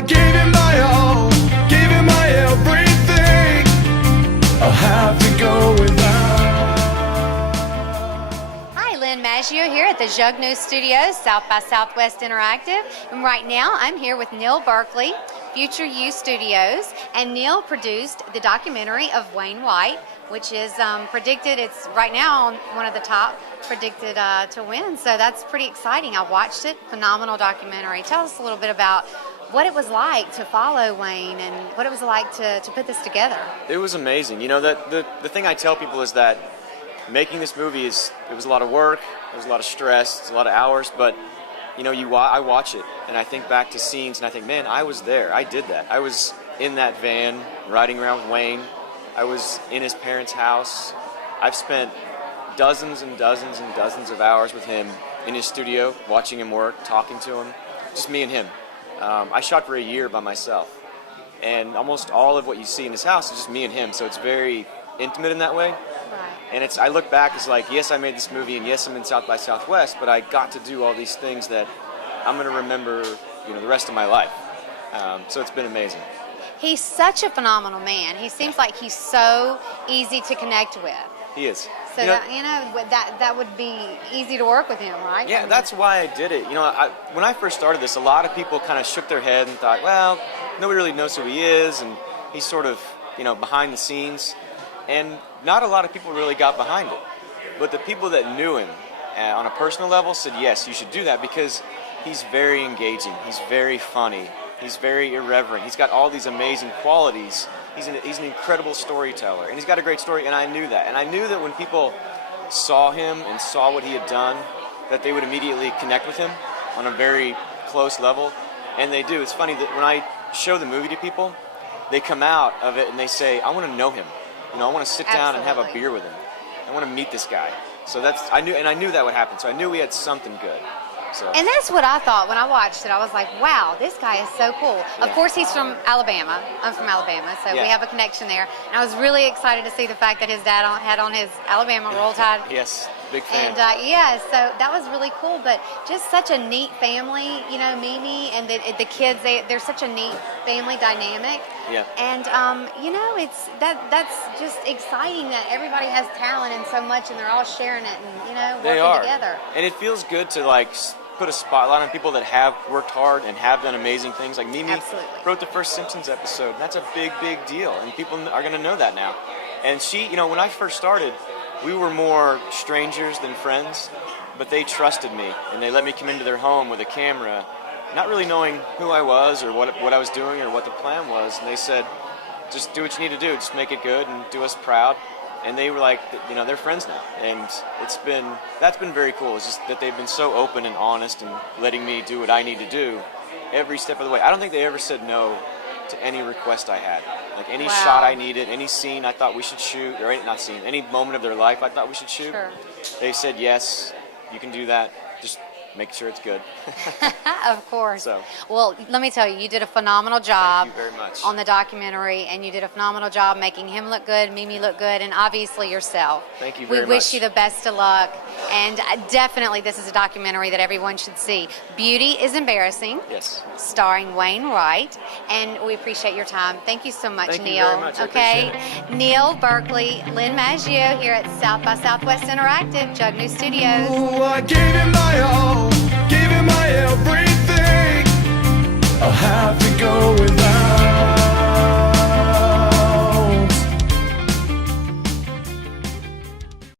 I gave him my all, gave him my everything. I'll have to go without. Hi, Lynn Maggio here at the Jugno Studios, South by Southwest Interactive. And right now I'm here with Neil Berkeley, Future You Studios. And Neil produced the documentary of Wayne White, which is predicted, it's right now on one of the top predicted to win. So that's pretty exciting. I watched it, phenomenal documentary. Tell us a little bit about what it was like to follow Wayne and what it was like to put this together. It was amazing. You know, the thing I tell people is that making this movie it was a lot of work, it was a lot of stress, it's a lot of hours, but you know, I watch it and I think back to scenes and I think, man, I was there, I did that. I was in that van riding around with Wayne. I was in his parents' house. I've spent dozens and dozens and dozens of hours with him in his studio, watching him work, talking to him, just me and him. I shot for a year by myself, and almost all of what you see in his house is just me and him, so it's very intimate in that way. Right. And I look back, it's like, yes, I made this movie, and yes, I'm in South by Southwest, but I got to do all these things that I'm going to remember, you know, the rest of my life. So it's been amazing. He's such a phenomenal man. He seems like he's so easy to connect with. He is. So that would be easy to work with him, right? Yeah, that's why I did it. You know, when I first started this, a lot of people kind of shook their head and thought, well, nobody really knows who he is, and he's sort of, you know, behind the scenes. And not a lot of people really got behind it. But the people that knew him on a personal level said, yes, you should do that because he's very engaging. He's very funny. He's very irreverent. He's got all these amazing qualities. He's an incredible storyteller, and he's got a great story, and I knew that. And I knew that when people saw him and saw what he had done, that they would immediately connect with him on a very close level, and they do. It's funny that when I show the movie to people, they come out of it and they say, I want to know him. You know, I want to sit down and have a beer with him. I want to meet this guy. So I knew that would happen. So I knew we had something good. So. And that's what I thought when I watched it. I was like, wow, this guy is so cool. Yeah. Of course, he's from Alabama. I'm from Alabama, so we have a connection there. And I was really excited to see the fact that his dad had on his Alabama Roll Tide. Yes, big fan. And so that was really cool. But just such a neat family, you know, Mimi and the kids. They're such a neat family dynamic. Yeah. And you know, that's just exciting that everybody has talent and so much, and they're all sharing it and working together. And it feels good to like put a spotlight on people that have worked hard and have done amazing things. Like Mimi wrote the first Simpsons episode, and that's a big, big deal, and people are going to know that now. And she, you know, when I first started, we were more strangers than friends, but they trusted me, and they let me come into their home with a camera, not really knowing who I was or what I was doing or what the plan was, and they said, just do what you need to do, just make it good and do us proud. And they were like, you know, they're friends now, and that's been very cool. It's just that they've been so open and honest and letting me do what I need to do every step of the way. I don't think they ever said no to any request I had. Like any shot I needed, any scene I thought we should shoot, or any moment of their life I thought we should shoot. Sure. They said, yes, you can do that. Just make sure it's good. Of course. So. Well, let me tell you, you did a phenomenal job on the documentary, and you did a phenomenal job making him look good, Mimi look good, and obviously yourself. Thank you very much. We wish you the best of luck, and definitely this is a documentary that everyone should see. Beauty is Embarrassing, yes, starring Wayne White, and we appreciate your time. Thank you so much, Thank Neil. You very much. Okay, Neil Berkeley, Lynn Maggio here at South by Southwest Interactive, Jugno Studios. Ooh, I gave him my all, gave him my everything. I'll have to